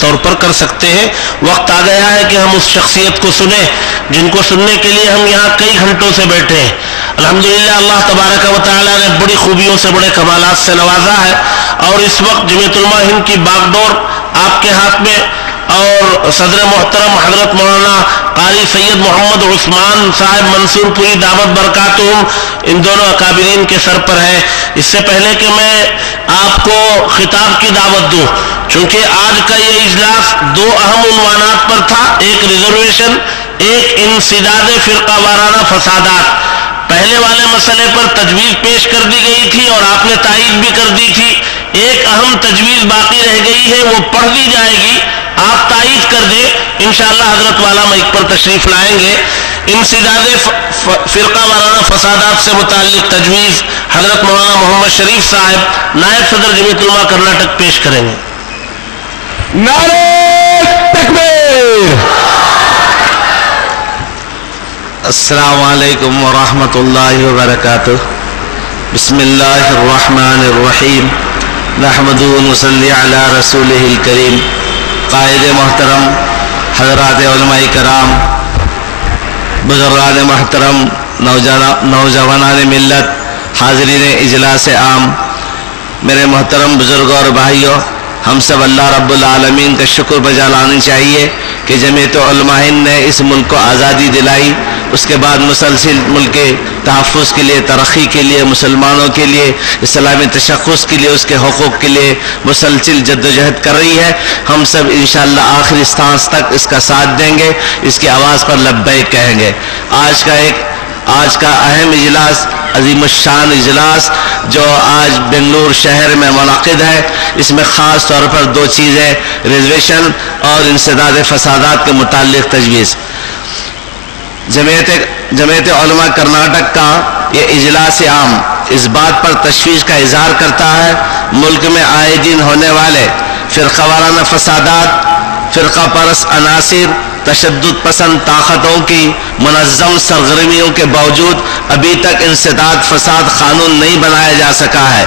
طور پر کر سکتے ہیں۔ وقت آ گیا ہے کہ ہم اس شخصیت کو سنیں جن کو سننے کے لیے ہم یہاں کئی گھنٹوں سے بیٹھے ہیں۔ الحمدللہ اللہ تبارک و تعالی نے بڑی خوبیوں سے بڑے کمالات سے نوازا ہے، اور اس وقت جمعیت علماء ہند کی باغ ڈور آپ کے ہاتھ میں، اور صدر محترم حضرت مولانا قاری سید محمد عثمان صاحب منصور پوری دعوت برکاتہم ان دونوں اکابرین کے سر پر ہے۔ اس سے پہلے کہ میں آپ کو خطاب کی دعوت دوں، چونکہ آج کا یہ اجلاس دو اہم عنوانات پر تھا، ایک ریزرویشن، ایک انسداد فرقہ وارانہ فسادات۔ پہلے والے مسئلے پر تجویز پیش کر دی گئی تھی اور آپ نے تائید بھی کر دی تھی، ایک اہم تجویز باقی رہ گئی ہے، وہ پڑھ دی جائے گی، آپ تائید کر دیں، انشاءاللہ حضرت والا مائک پر تشریف لائیں گے۔ انسداد فرقہ وارانہ فسادات سے متعلق تجویز حضرت مولانا محمد شریف صاحب نائب صدر جمعیت علماء کرناٹک پیش کریں گے۔ نعرہ تکبیر۔ السلام علیکم ورحمۃ اللہ وبرکاتہ۔ بسم اللہ الرحمن الرحیم، نحمدہ ونصلی علی رسولہ الکریم۔ قائد محترم حضرات علماء کرام، بزرگان محترم، نوجوانان ملت، حاضرین اجلاس عام، میرے محترم بزرگوں اور بھائیوں، ہم سب اللہ رب العالمین کا شکر بجا لانا چاہیے کہ جمعیت علماء ہند نے اس ملک کو آزادی دلائی، اس کے بعد مسلسل ملک کے تحفظ کے لیے، ترقی کے لیے، مسلمانوں کے لیے، اسلامی تشخص کے لیے، اس کے حقوق کے لیے مسلسل جدوجہد کر رہی ہے۔ ہم سب انشاءاللہ آخری سانس تک اس کا ساتھ دیں گے، اس کی آواز پر لبیک کہیں گے۔ آج کا اہم اجلاس، عظیم الشان اجلاس جو آج بنگلور شہر میں منعقد ہے، اس میں خاص طور پر دو چیزیں، ریزرویشن اور انسداد فسادات کے متعلق تجویز۔ جمعیت علماء کرناٹک کا یہ اجلاس عام اس بات پر تشویش کا اظہار کرتا ہے، ملک میں آئے دن ہونے والے فرقہ وارانہ فسادات، فرقہ پرست عناصر، تشدد پسند طاقتوں کی منظم سرگرمیوں کے باوجود ابھی تک انسداد فساد قانون نہیں بنایا جا سکا ہے۔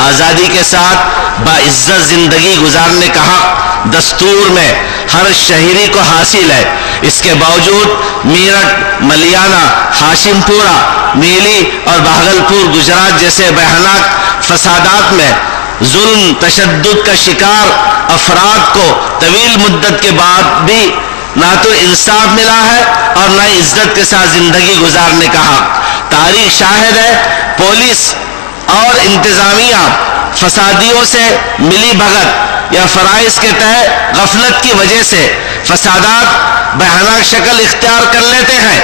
آزادی کے ساتھ باعزت زندگی گزارنے کا حق دستور میں ہر شہری کو حاصل ہے، اس کے باوجود میرٹھ، ملیانہ، ہاشم پورہ، نیلی اور بھاگلپور گجرات جیسے بھیانک فسادات میں ظلم تشدد کا شکار افراد کو طویل مدت کے بعد بھی نہ تو انصاف ملا ہے اور نہ عزت کے ساتھ زندگی گزارنے کا حق۔ تاریخ شاہد ہے، پولیس اور انتظامیہ فسادیوں سے ملی بھگت یا فرائض کے تحت غفلت کی وجہ سے فسادات بھیانک شکل اختیار کر لیتے ہیں۔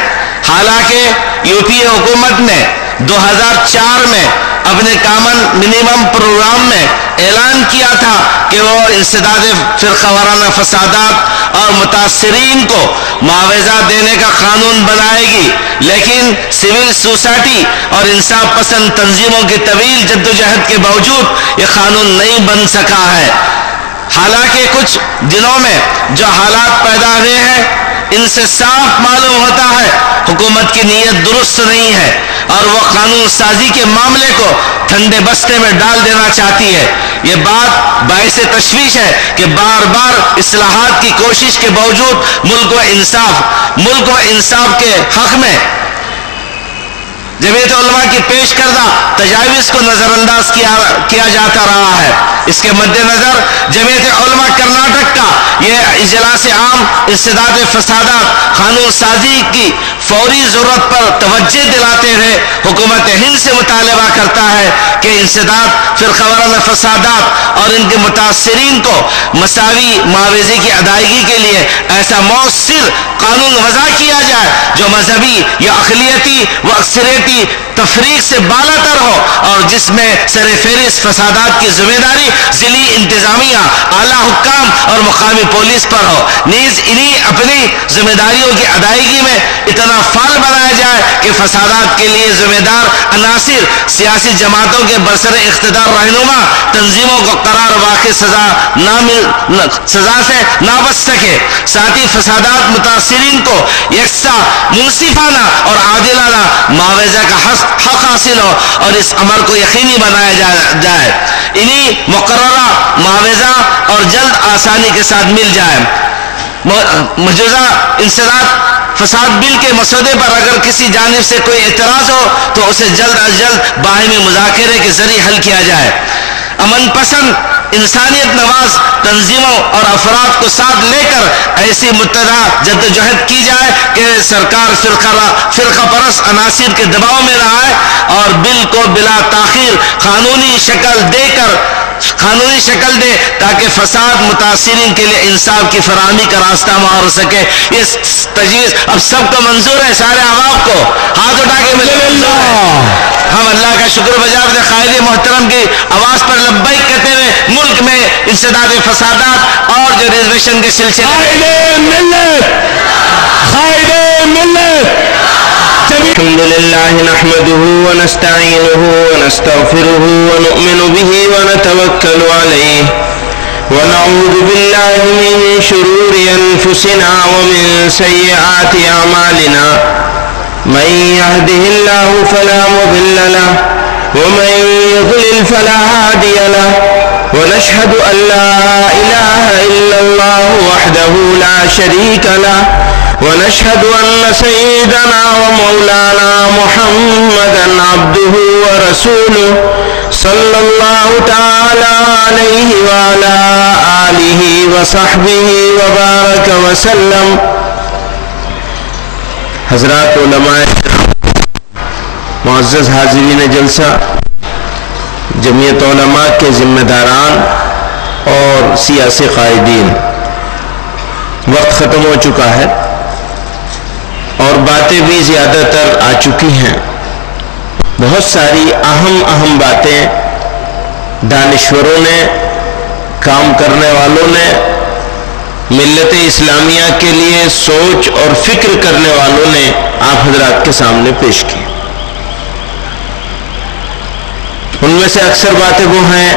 حالانکہ یو پی اے حکومت نے 2004 میں اپنے کامن منیمم پروگرام میں اعلان کیا تھا کہ وہ انسداد فرقہ وارانہ فسادات اور متاثرین کو معاوضہ دینے کا قانون بنائے گی، لیکن سول سوسائٹی اور انصاف پسند تنظیموں کی طویل جدوجہد کے باوجود یہ قانون نہیں بن سکا ہے۔ حالانکہ کچھ دنوں میں جو حالات پیدا ہوئے ہیں ان سے صاف معلوم ہوتا ہے حکومت کی نیت درست نہیں ہے اور وہ قانون سازی کے معاملے کو ٹھنڈے بستے میں ڈال دینا چاہتی ہے۔ یہ بات باعث تشویش ہے کہ بار بار اصلاحات کی کوشش کے باوجود ملک و انصاف کے حق میں جمعیت علماء کی پیش کردہ تجاویز کو نظر انداز کیا جاتا رہا ہے۔ اس کے مد نظر جمعیت علماء کرناٹک کا یہ اجلاس عام انسداد فسادات قانون سازی کی فوری ضرورت پر توجہ دلاتے ہوئے حکومت ہند سے مطالبہ کرتا ہے کہ انسداد فرقہ وارانہ فسادات اور ان کے متاثرین کو مساوی معاوضے کی ادائیگی کے لیے ایسا مؤثر قانون وضع کیا جائے جو مذہبی یا اقلیتی و اکثریتی تفریق سے بالا تر ہو اور جس میں سر فہرست فسادات کی ذمہ داری ضلعی انتظامیہ، اعلیٰ حکام اور مقامی پولیس پر ہو، نیز انہی اپنی ذمہ داریوں کی ادائیگی میں اتنا ہمارا فعال بنایا جائے کہ فسادات کے لیے ذمہ دار عناصر سیاسی جماعتوں کے برسر اقتدار رہنما تنظیموں کو قرار واقع سزا سے نہ بچ سکے. ساتھ ہی فسادات متاثرین کو یکساں منصفانہ اور عادلانہ معاوضہ کا حق حاصل ہو اور اس امر کو یقینی بنایا جائے. انہی مقررہ معاوضہ اور جلد آسانی کے ساتھ مل جائے. مجوزہ انسداد فساد بل کے مسودے پر اگر کسی جانب سے کوئی اعتراض ہو تو اسے جلد از جلد باہمی مذاکرے کے ذریعے حل کیا جائے. امن پسند انسانیت نواز تنظیموں اور افراد کو ساتھ لے کر ایسی متحدہ جدوجہد کی جائے کہ سرکار فرقہ پرست عناصر کے دباؤ میں نہ آئے اور بل کو بلا تاخیر قانونی شکل دے تاکہ فساد متاثرین کے لیے انصاف کی فراہمی کا راستہ مہیا ہو سکے. یہ تجویز اب سب کو منظور ہے, سارے عوام کو ہاتھ اٹھا کے منظور ہے. ہم اللہ کا شکر بجا اپنے قائد محترم کی آواز پر لبیک کہتے ہوئے ملک میں انسداد فسادات اور جو ریزرویشن کے سلسلے الحمد لله نحمده ونستعينه ونستغفره ونؤمن به ونتوكل عليه ونعوذ بالله من شرور أنفسنا ومن سيئات أعمالنا من يهده الله فلا مضل له ومن يضلل فلا هادي له ونشهد أن لا إله إلا الله وحده لا شريك له ونشهد أن سيدنا ومولانا محمدا عبده ورسوله صلى الله تعالى عليه وعلى آله وصحبه وبارك وسلم. حضرات علماء معزز حاضرین جلسہ, جمعیت علماء کے ذمہ داران اور سیاسی قائدین, وقت ختم ہو چکا ہے اور باتیں بھی زیادہ تر آ چکی ہیں. بہت ساری اہم باتیں دانشوروں نے, کام کرنے والوں نے, ملت اسلامیہ کے لیے سوچ اور فکر کرنے والوں نے آپ حضرات کے سامنے پیش کی. ان میں سے اکثر باتیں وہ ہیں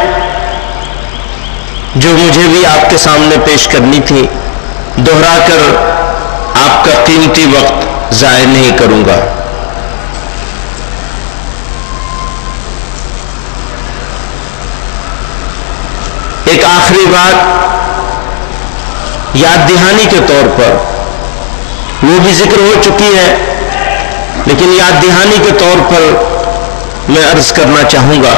جو مجھے بھی آپ کے سامنے پیش کرنی تھی. دہرا کر آپ کا قیمتی وقت ضائع نہیں کروں گا. ایک آخری بات یاد دہانی کے طور پر, وہ بھی ذکر ہو چکی ہے لیکن یاد دہانی کے طور پر میں عرض کرنا چاہوں گا.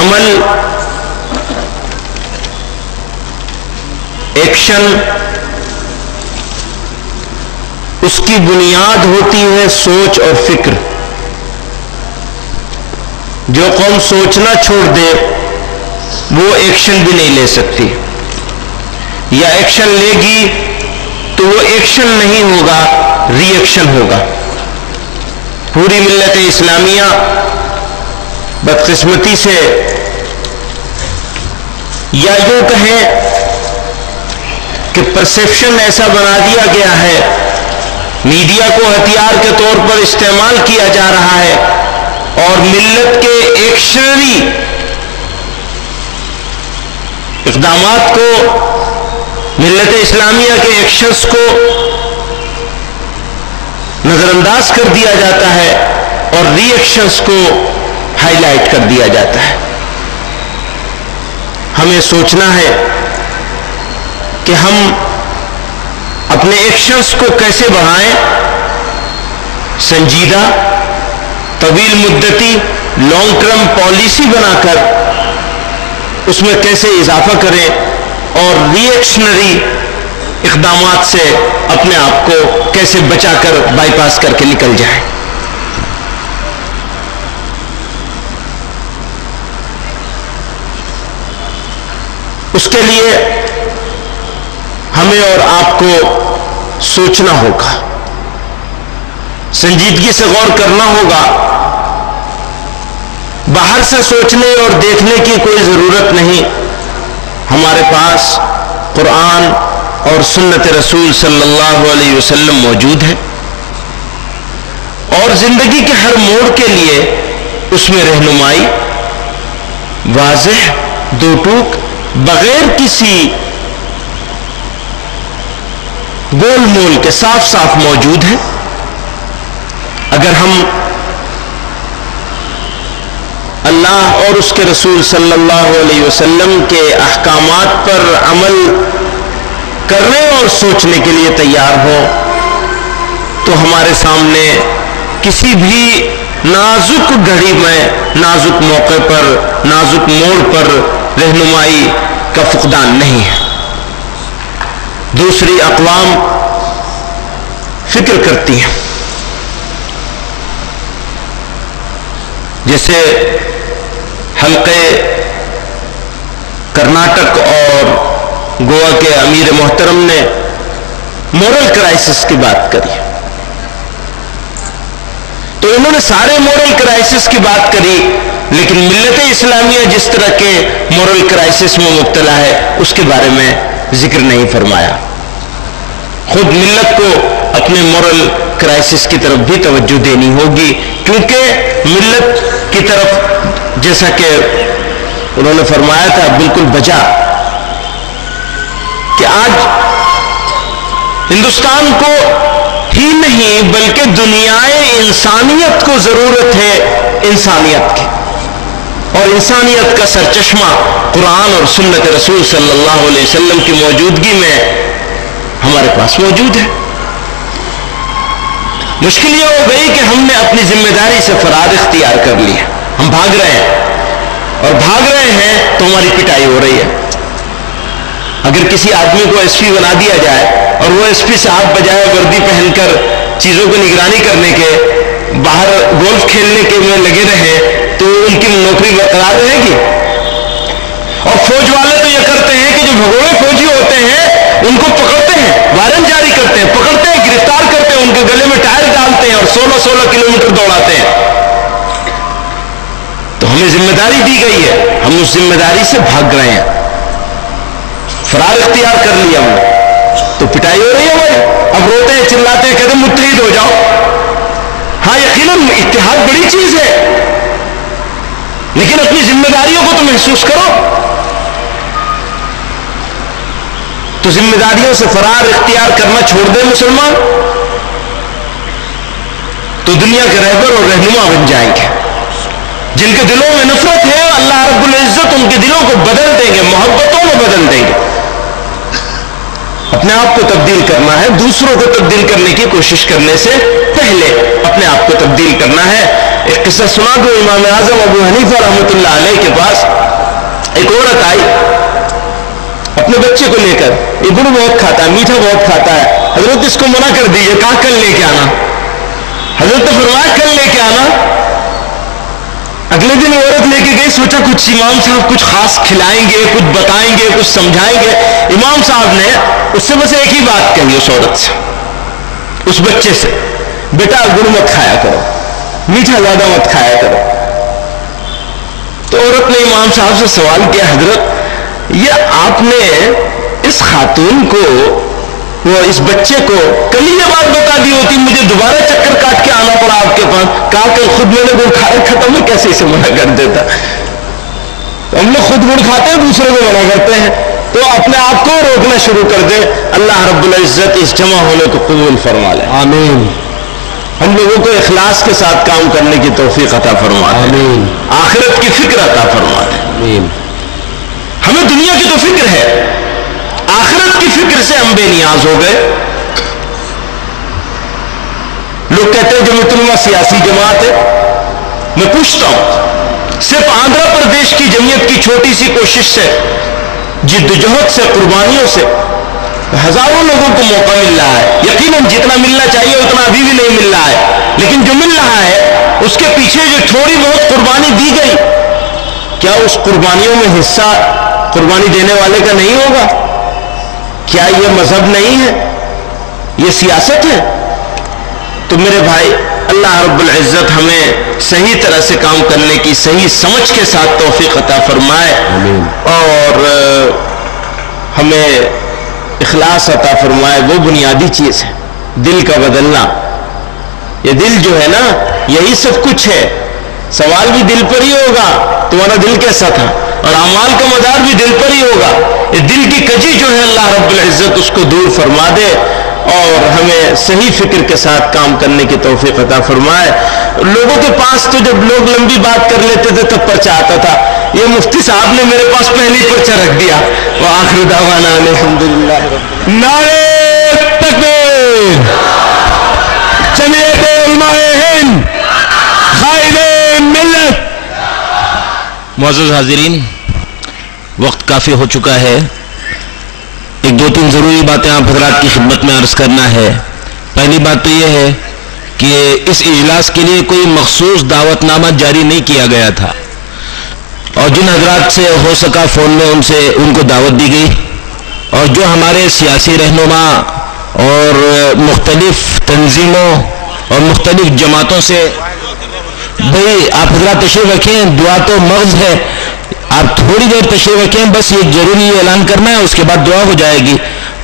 عمل, ایکشن, اس کی بنیاد ہوتی ہے سوچ اور فکر. جو قوم سوچنا چھوڑ دے وہ ایکشن بھی نہیں لے سکتی, یا ایکشن لے گی تو وہ ایکشن نہیں ہوگا, ری ایکشن ہوگا. پوری ملت اسلامیہ بدقسمتی سے, یا یوں کہیں کہ پرسیپشن ایسا بنا دیا گیا ہے, میڈیا کو ہتھیار کے طور پر استعمال کیا جا رہا ہے اور ملت کے ایکشنری اقدامات کو, ملت اسلامیہ کے ایکشنز کو نظر انداز کر دیا جاتا ہے اور ری ایکشنز کو ہائی لائٹ کر دیا جاتا ہے. ہمیں سوچنا ہے کہ ہم اپنے ایکشنز کو کیسے بڑھائیں, سنجیدہ, طویل مدتی, لانگ ٹرم پالیسی بنا کر اس میں کیسے اضافہ کریں اور ری ایکشنری اقدامات سے اپنے آپ کو کیسے بچا کر بائی پاس کر کے نکل جائیں. اس کے لیے ہمیں اور آپ کو سوچنا ہوگا, سنجیدگی سے غور کرنا ہوگا. باہر سے سوچنے اور دیکھنے کی کوئی ضرورت نہیں. ہمارے پاس قرآن اور سنت رسول صلی اللہ علیہ وسلم موجود ہے، اور زندگی کے ہر موڑ کے لیے اس میں رہنمائی واضح دو ٹوک بغیر کسی گول مول کے صاف صاف موجود ہے۔ اگر ہم اللہ اور اس کے رسول صلی اللہ علیہ وسلم کے احکامات پر عمل کرنے اور سوچنے کے لیے تیار ہو تو ہمارے سامنے کسی بھی نازک گھڑی میں، نازک موقع پر، نازک موڑ پر رہنمائی کا فقدان نہیں ہے۔ دوسری اقوام فکر کرتی ہیں، جیسے حلقے کرناٹک اور گوا کے امیر محترم نے مورل کرائسس کی بات کری، تو انہوں نے سارے مورل کرائسس کی بات کری، لیکن ملت اسلامیہ جس طرح کے مورل کرائسس میں مبتلا ہے اس کے بارے میں ذکر نہیں فرمایا۔ خود ملت کو اپنے مورل کرائسس کی طرف بھی توجہ دینی ہوگی، کیونکہ ملت کی طرف جیسا کہ انہوں نے فرمایا تھا بالکل بجا کہ آج ہندوستان کو ہی نہیں بلکہ دنیائے انسانیت کو ضرورت ہے انسانیت کی، اور انسانیت کا سرچشمہ قرآن اور سنت رسول صلی اللہ علیہ وسلم کی موجودگی میں ہمارے پاس موجود ہے۔ مشکل یہ ہو گئی کہ ہم نے اپنی ذمہ داری سے فرار اختیار کر لی ہے، ہم بھاگ رہے ہیں، اور بھاگ رہے ہیں تو ہماری پٹائی ہو رہی ہے۔ اگر کسی آدمی کو ایس پی بنا دیا جائے اور وہ ایس پی صاحب بجائے وردی پہن کر چیزوں کی نگرانی کرنے کے باہر گولف کھیلنے کے میں لگے رہے تو ان کی نوکری برقرار رہے گی۔ اور فوج والے تو یہ کرتے ہیں کہ جو بھگوڑے فوجی ہوتے ہیں ان کو پکڑتے ہیں، وارنٹ جاری کرتے ہیں، پکڑتے ہیں، گرفتار کرتے ہیں، ان کے گلے میں ٹائر ڈالتے ہیں اور 16 کلومیٹر دوڑاتے ہیں۔ تو ہمیں ذمہ داری دی گئی ہے، ہم اس ذمہ داری سے بھاگ رہے ہیں، فرار اختیار کر لیا ہم نے، تو پٹائی ہو رہی ہے ہماری۔ اب روتے ہیں، چلاتے ہیں، کہتے ہیں متحد ہو جاؤ۔ ہاں یقیناً اتحاد بڑی چیز ہے، لیکن اپنی ذمہ داریوں کو تو محسوس کرو۔ تو ذمہ داریوں سے فرار اختیار کرنا چھوڑ دے مسلمان تو دنیا کے رہبر اور رہنما بن جائیں گے۔ جن کے دلوں میں نفرت ہے اللہ رب العزت ان کے دلوں کو بدل دیں گے، محبتوں میں بدل دیں گے۔ اپنے آپ کو تبدیل کرنا ہے، دوسروں کو تبدیل کرنے کی کوشش کرنے سے پہلے اپنے آپ کو تبدیل کرنا ہے۔ ایک قصہ سنا دو، امام اعظم ابو حنیفہ رحمۃ اللہ علیہ کے پاس ایک عورت آئی اپنے بچے کو لے کر، یہ گڑ بہت کھاتا ہے، میٹھا بہت کھاتا ہے، حضرت اس کو منع کر دیجئے، کہا کل لے کے آنا۔ حضرت نے فرمایا کل لے کے آنا۔ اگلے دن عورت لے کے گئی، سوچا کچھ امام صاحب کچھ خاص کھلائیں گے، کچھ بتائیں گے، کچھ سمجھائیں گے۔ امام صاحب نے اس سے بس ایک ہی بات کہی، اس عورت سے، اس بچے سے، بیٹا گڑ مت کھایا کرو، میٹھا زیادہ مت کھایا کرو۔ تو عورت نے امام صاحب سے سوال کیا، حضرت یہ آپ نے اس خاتون کو، وہ اس بچے کو کل ہی یہ بات بتا دی ہوتی، مجھے دوبارہ چکر کاٹ کے آنا پڑا آپ کے پاس، کہا کہ خود میں نے گڑ کھایا ختم ہے، کیسے اسے منع کر دیتا۔ تو ہم لوگ خود گڑ کھاتے ہیں، دوسرے کو منع کرتے ہیں، تو اپنے آپ کو روکنا شروع کر دیں۔ اللہ رب العزت اس جمع ہونے کو قبول فرما لے، آمین۔ ہم لوگوں کو اخلاص کے ساتھ کام کرنے کی توفیق عطا فرما دے، آمین۔ آخرت کی فکر عطا فرما دے، آمین۔ ہمیں دنیا کی تو فکر ہے، آخرت کی فکر سے ہم بے نیاز ہو گئے۔ لوگ کہتے ہیں جمعیت علماء سیاسی جماعت ہے، میں پوچھتا ہوں، صرف آندھرا پردیش کی جمعیت کی چھوٹی سی کوشش سے، جدوجہد سے، قربانیوں سے ہزاروں لوگوں کو موقع مل رہا ہے۔ یقیناً جتنا ملنا چاہیے اتنا ابھی بھی نہیں مل رہا ہے، لیکن جو مل رہا ہے اس کے پیچھے جو تھوڑی بہت قربانی دی گئی، کیا اس قربانیوں میں حصہ قربانی دینے والے کا نہیں ہوگا؟ کیا یہ مذہب نہیں ہے، یہ سیاست ہے؟ تو میرے بھائی، اللہ رب العزت ہمیں صحیح طرح سے کام کرنے کی صحیح سمجھ کے ساتھ توفیق عطا فرمائے، اور ہمیں اخلاص عطا فرمائے. وہ بنیادی چیز ہے دل کا بدلنا. یہ دل جو ہے نا یہی سب کچھ ہے. سوال بھی دل پر ہی ہوگا تمہارا دل کیسا تھا, اور اعمال کا مدار بھی دل پر ہی ہوگا. یہ دل کی کجی جو ہے اللہ رب العزت اس کو دور فرما دے اور ہمیں صحیح فکر کے ساتھ کام کرنے کی توفیق عطا فرمائے. لوگوں کے پاس تو جب لوگ لمبی بات کر لیتے تھے تب پرچہ آتا تھا. یہ مفتی صاحب نے میرے پاس پہلی پرچہ رکھ دیا. وآخر دعوانا الحمدللہ. نعرہ تکبیر, جمعیت علماء ہند, قائد ملت. معزز حاضرین, وقت کافی ہو چکا ہے. ایک دو تین ضروری باتیں آپ حضرات کی خدمت میں عرض کرنا ہے. پہلی بات تو یہ ہے کہ اس اجلاس کے لیے کوئی مخصوص دعوت نامہ جاری نہیں کیا گیا تھا, اور جن حضرات سے ہو سکا فون میں ان کو دعوت دی گئی, اور جو ہمارے سیاسی رہنما اور مختلف تنظیموں اور مختلف جماعتوں سے, بھئی آپ حضرات تشریف رکھیں, دعا تو مغز ہے, آپ تھوڑی دیر تشریف رکھیں, بس یہ ضروری اعلان کرنا ہے, اس کے بعد دعا ہو جائے گی.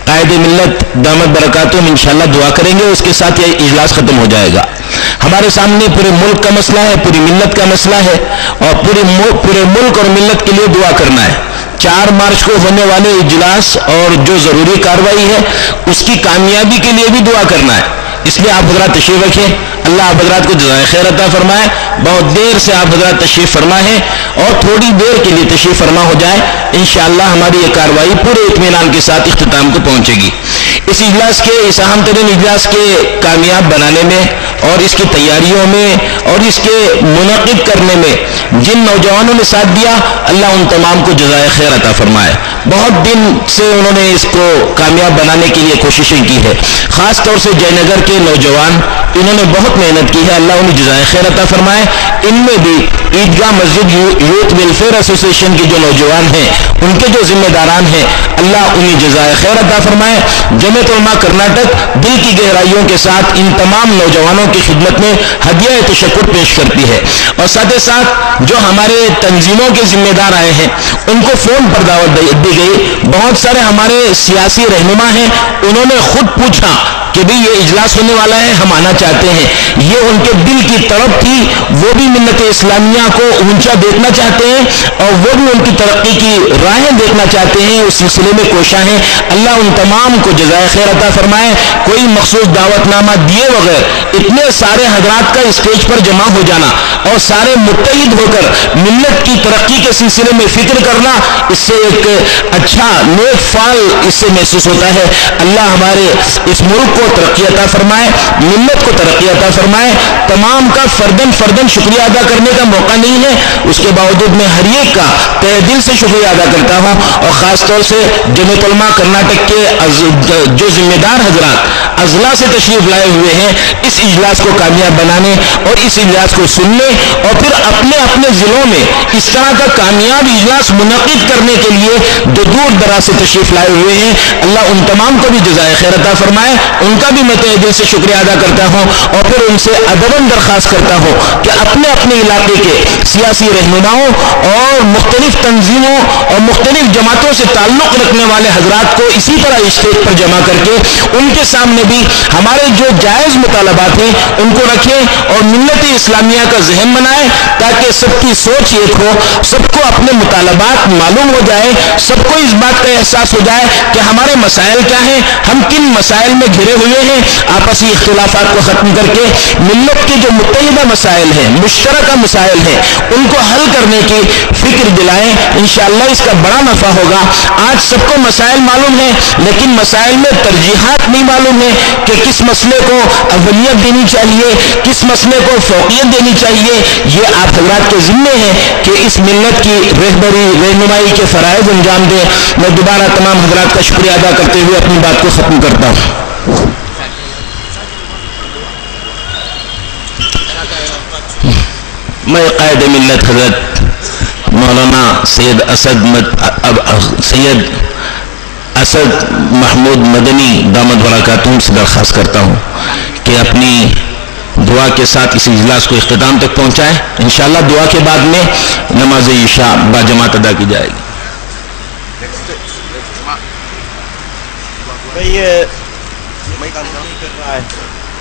قائد ملت دامت برکاتہم انشاءاللہ دعا کریں گے, اس کے ساتھ یہ اجلاس ختم ہو جائے گا. ہمارے سامنے پورے ملک کا مسئلہ ہے, پوری ملت کا مسئلہ ہے, اور پورے ملک اور ملت کے لیے دعا کرنا ہے. 4 مارچ کو ہونے والے اجلاس اور جو ضروری کارروائی ہے اس کی کامیابی کے لیے بھی دعا کرنا ہے. اس لیے آپ حضرات تشریف رکھیں. اللہ آپ حضرات کو جزائے خیر عطا فرمائے. بہت دیر سے آپ حضرات تشریف فرما ہے, اور تھوڑی دیر کے لیے تشریف فرما ہو جائے, انشاءاللہ ہماری یہ کارروائی پورے اطمینان کے ساتھ اختتام کو پہنچے گی. اس اجلاس کے, اس اہم ترین اجلاس کے کامیاب بنانے میں اور اس کی تیاریوں میں اور اس کے منعقد کرنے میں جن نوجوانوں نے ساتھ دیا, اللہ ان تمام کو جزائے خیر عطا فرمائے. بہت دن سے انہوں نے اس کو کامیاب بنانے کے لیے کوششیں کی ہے. خاص طور سے جے نگر کے نوجوان, انہوں نے بہت محنت کی ہے, اللہ انہیں جزائے خیر عطا فرمائے. ان میں بھی عیدگاہ مسجد یوتھ ویلفیئر ایسوسی ایشن کے جو نوجوان ہیں, ان کے جو ذمہ داران ہیں, اللہ انہیں جزائے خیر عطا فرمائے. جمعیت علماء کرناٹک دل کی گہرائیوں کے ساتھ ان تمام نوجوانوں کی خدمت میں ہدیہ تشکر پیش کرتی ہے, اور ساتھ ساتھ جو ہمارے تنظیموں کے ذمہ دار آئے ہیں ان کو فون پر دعوت دی گئی. بہت سارے ہمارے سیاسی رہنما ہیں, انہوں نے خود پوچھا کہ بھی یہ اجلاس ہونے والا ہے, ہم آنا چاہتے ہیں. یہ ان کے دل کی طرف تھی, وہ بھی ملت اسلامیہ کو اونچا دیکھنا چاہتے ہیں, اور وہ بھی ان کی ترقی کی راہیں دیکھنا چاہتے ہیں, اس سلسلے میں کوشاں ہیں. اللہ ان تمام کو جزائے خیر عطا فرمائے. کوئی مخصوص دعوت نامہ دیے بغیر اتنے سارے حضرات کا اسٹیج پر جمع ہو جانا اور سارے متحد ہو کر ملت کی ترقی کے سلسلے میں فکر کرنا, اس سے ایک اچھا نیک فال اس سے محسوس ہوتا ہے. اللہ ہمارے اس ملک کو ترقی عطا فرمائے, ملت کو ترقی عطا فرمائے. تمام کا فردن شکریہ ادا کرنے کا موقع نہیں ہے, اس کے باوجود میں ہر ایک کا تہ دل سے شکریہ ادا کرتا ہوں, اور خاص طور سے جمعیت علماء کرناٹک کے جو ذمہ دار حضرات اضلاع سے تشریف لائے ہوئے ہیں اس اجلاس کو کامیاب بنانے اور اس اجلاس کو سننے اور پھر اپنے اپنے ضلعوں میں اس طرح کا کامیاب اجلاس منعقد کرنے کے لیے جو دور دراز سے تشریف لائے ہوئے ہیں, اللہ ان تمام کو بھی جزائے خیر عطا فرمائے. ان کا بھی میں تہ دل سے شکریہ ادا کرتا ہوں, اور پھر ان سے ادباً درخواست کرتا ہوں کہ اپنے اپنے علاقے کے سیاسی رہنماؤں اور مختلف تنظیموں اور مختلف جماعتوں سے تعلق رکھنے والے حضرات کو اسی طرح اسٹیج پر جمع کر کے ان کے سامنے بھی ہمارے جو جائز مطالبات ہیں ان کو رکھیں اور ملت اسلامیہ کا ذہن بنائیں, تاکہ سب کی سوچ ایک ہو, سب کو اپنے مطالبات معلوم ہو جائے, سب کو اس بات کا احساس ہو جائے کہ ہمارے مسائل کیا ہیں, ہم کن مسائل میں گھرے ہوئے ہیں. آپسی اختلافات کو ختم کر کے ملت کے جو متحدہ مسائل ہیں, مشترکہ مسائل ہیں, ان کو حل کرنے کی فکر دلائیں. انشاءاللہ اس کا بڑا نفع ہوگا. آج سب کو مسائل معلوم ہیں, لیکن مسائل میں ترجیحات نہیں معلوم ہے کہ کس مسئلے کو اولویت دینی چاہیے, کس مسئلے کو فوقیت دینی چاہیے. یہ آپ حضرات کے ذمے ہیں کہ اس ملت کی رہنمائی کے فرائض انجام دیں. میں دوبارہ تمام حضرات کا شکریہ ادا کرتے ہوئے اپنی بات کو ختم کرتا ہوں. میں قائد ملت حضرت مولانا سید اسد محمود مدنی دامت برکاتہم سے درخواست کرتا ہوں کہ اپنی دعا کے ساتھ اس اجلاس کو اختتام تک پہنچائیں. انشاءاللہ دعا کے بعد میں نماز عشاء با جماعت ادا کی جائے گی.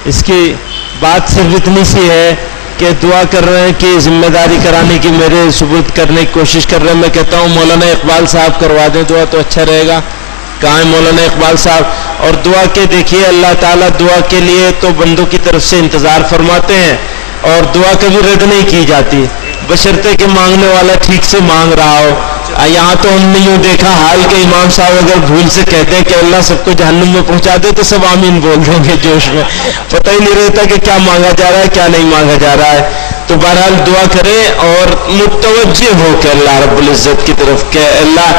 اس کی بات صرف اتنی سی ہے کہ دعا کر رہے ہیں کہ ذمہ داری کرانے کی میرے ثبوت کرنے کی کوشش کر رہے ہیں. میں کہتا ہوں مولانا اقبال صاحب کروا دیں دعا تو اچھا رہے گا. کہاں ہے مولانا اقبال صاحب؟ اور دعا کے دیکھیے اللہ تعالیٰ دعا کے لیے تو بندوں کی طرف سے انتظار فرماتے ہیں اور دعا کبھی رد نہیں کی جاتی بشرطے کہ مانگنے والا ٹھیک سے مانگ رہا ہو. یہاں تو ہم نے یوں دیکھا حال کے امام صاحب اگر بھول سے کہتے ہیں کہ اللہ سب کو جہنم میں پہنچا دے تو سب آمین بول دیں گے جوش میں, پتہ ہی نہیں رہتا کہ کیا مانگا جا رہا ہے کیا نہیں مانگا جا رہا ہے. تو بہرحال دعا کریں اور متوجہ ہو کہ اللہ رب العزت کی طرف کہ اللہ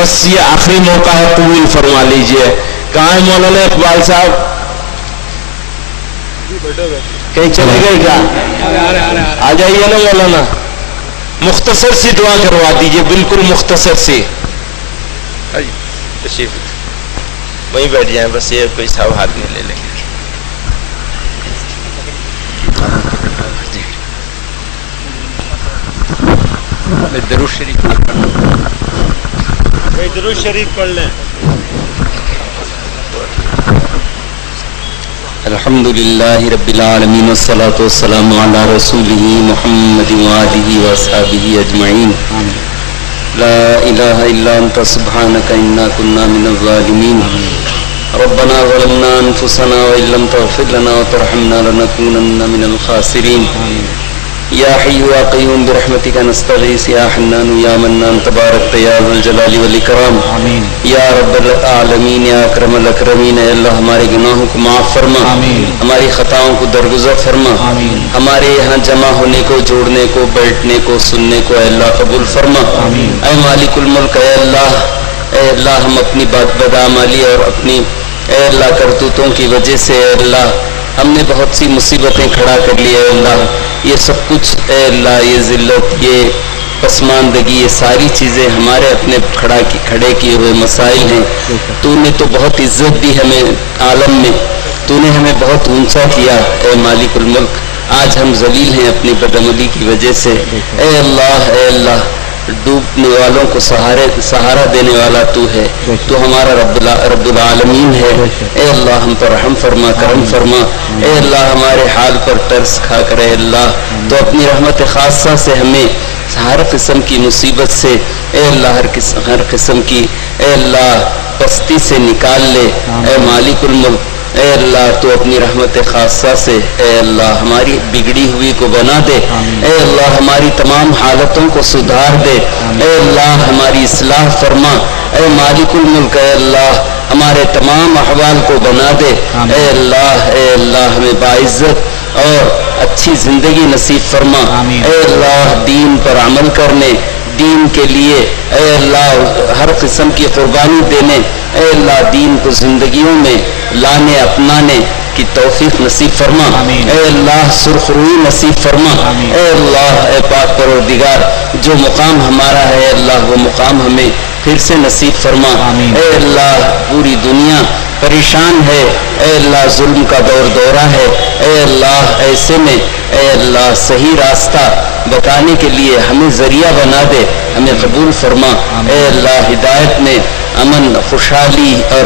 بس یہ آخری موقع ہے قبول فرما لیجئے. کہاں ہے مولانا اقبال صاحب؟ کہیں چلے گئے کیا؟ آ جائیے نا مولانا, مختصر سی دعا کروا دیجئے, بالکل مختصر سی. وہیں بیٹھ جائیں بس, یہ کوئی صاحب ہاتھ میں لے لیں گے. درود شریف پڑھ لیں. الحمد للہ رب العالمین والصلاة والسلام علی رسولہ محمد وآلہ واصحابہ اجمعین. لا الہ الا انت سبحانک انا کنا من الظالمین. ربنا ظلمنا انفسنا وان لم تغفر لنا وترحمنا لنکونن من الخاسرین. یا حی یا قیوم برحمتک نستغیث یا حنان یا منان تبارک یا ذو الجلال والاکرام. یا رب العالمین یا اکرم الاکرمین, اے اللہ ہمارے گناہوں کو معاف فرما, ہماری خطاؤں کو درگزر فرما, ہمارے یہاں جمع ہونے کو, جوڑنے کو, بیٹھنے کو, سننے کو اے اللہ قبول فرما. اے مالک الملک, اے اللہ ہم اپنی بدعملی اور اپنی اے اللہ کرتوتوں کی وجہ سے اے اللہ ہم نے بہت سی مصیبتیں کھڑا کر لی. اے اللہ یہ سب کچھ اے اللہ, یہ ذلت, یہ پسماندگی, یہ ساری چیزیں ہمارے اپنے کھڑے کیے ہوئے مسائل ہیں. تو نے تو بہت عزت دی ہمیں عالم میں, تو نے ہمیں بہت اونچا کیا اے مالک الملک. آج ہم ذلیل ہیں اپنی بدعملی کی وجہ سے. اے اللہ ڈوبنے والوں کو سہارا دینے والا تو ہے, تو ہمارا رب العالمین ہے. اے اللہ ہم پر رحم فرما, کرم فرما. اے اللہ ہمارے حال پر ترس کھا کر اے اللہ تو اپنی رحمت خاصہ سے ہمیں ہر قسم کی مصیبت سے اے اللہ ہر قسم کی اے اللہ پستی سے نکال لے. اے مالک الملک, اے اللہ تو اپنی رحمت خاصہ سے اے اللہ ہماری بگڑی ہوئی کو بنا دے. اے اللہ ہماری تمام حالتوں کو سدھار دے. اے اللہ ہماری اصلاح فرما. اے مالک الملک, اے اللہ ہمارے تمام احوال کو بنا دے. اے اللہ ہمیں باعزت اور اچھی زندگی نصیب فرما. اے اللہ دین پر عمل کرنے, دین کے لیے اے اللہ ہر قسم کی قربانی دینے, اے اللہ دین کو زندگیوں میں لانے اپنانے کی توفیق نصیب فرما. اے اللہ سرخ روئی نصیب فرما. اے اللہ اے پاک پروردگار جو مقام ہمارا ہے اللہ وہ مقام ہمیں پھر سے نصیب فرما. اے اللہ پوری دنیا پریشان ہے, اے اللہ ظلم کا دورہ ہے. اے اللہ ایسے میں اے اللہ صحیح راستہ بتانے کے لیے ہمیں ذریعہ بنا دے, ہمیں قبول فرما. اے اللہ ہدایت میں امن خوشحالی اور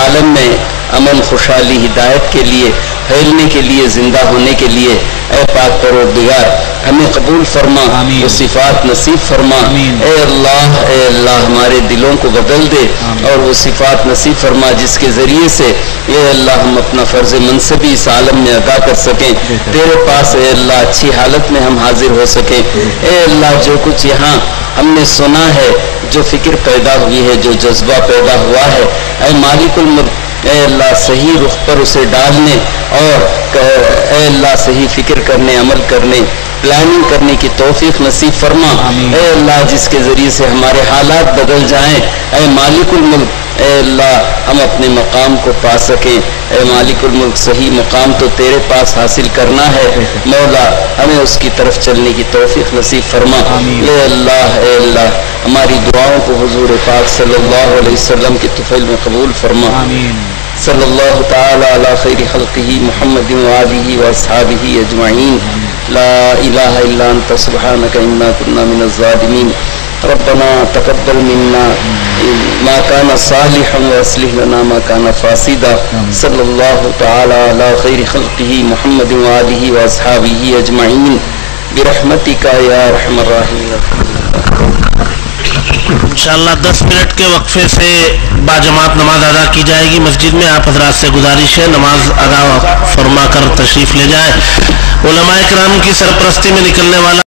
عالم میں امن خوشحالی ہدایت کے لیے پھیلنے کے لیے زندہ ہونے کے لیے اے پاک پروردگار ہمیں قبول فرما, وہ صفات نصیب فرما. اے اللہ ہمارے دلوں کو بدل دے اور وہ صفات نصیب فرما جس کے ذریعے سے اے اللہ ہم اپنا فرض منصبی اس عالم میں ادا کر سکیں. تیرے پاس اے اللہ اچھی حالت میں ہم حاضر ہو سکیں. اے اللہ جو کچھ یہاں ہم نے سنا ہے, جو فکر پیدا ہوئی ہے, جو جذبہ پیدا ہوا ہے, اے مالک الملک اے اللہ صحیح رخ پر اسے ڈالنے اور اے اللہ صحیح فکر کرنے, عمل کرنے, پلاننگ کرنے کی توفیق نصیب فرما. اے اللہ جس کے ذریعے سے ہمارے حالات بدل جائیں, اے مالک الملک اے اللہ ہم اپنے مقام کو پا سکیں. اے مالک الملک صحیح مقام تو تیرے پاس حاصل کرنا ہے, مولا ہمیں اس کی طرف چلنے کی توفیق نصیب فرما. اے اللہ ہماری دعاؤں کو حضور پاک صلی اللہ علیہ وسلم کی طفیل میں قبول فرما. صلی اللہ تعالی علی خیر خلقہ محمد وآلہ واصحابہ اجمعین. لا الہ الا انت سبحانک انا کنا من الظالمین. ربنا تقبل منا ما كان صالحا واصلح لنا ما كان فاسدا صلی اللہ تعالی علی خیر خلقہ محمد وآلہ واصحابہ اجمعین برحمتک یا ارحم الراحمین. انشاءاللہ 10 منٹ کے وقفے سے باجماعت نماز ادا کی جائے گی مسجد میں. آپ حضرات سے گزارش ہے نماز ادا فرما کر تشریف لے جائیں. علماء کرام کی سرپرستی میں نکلنے والا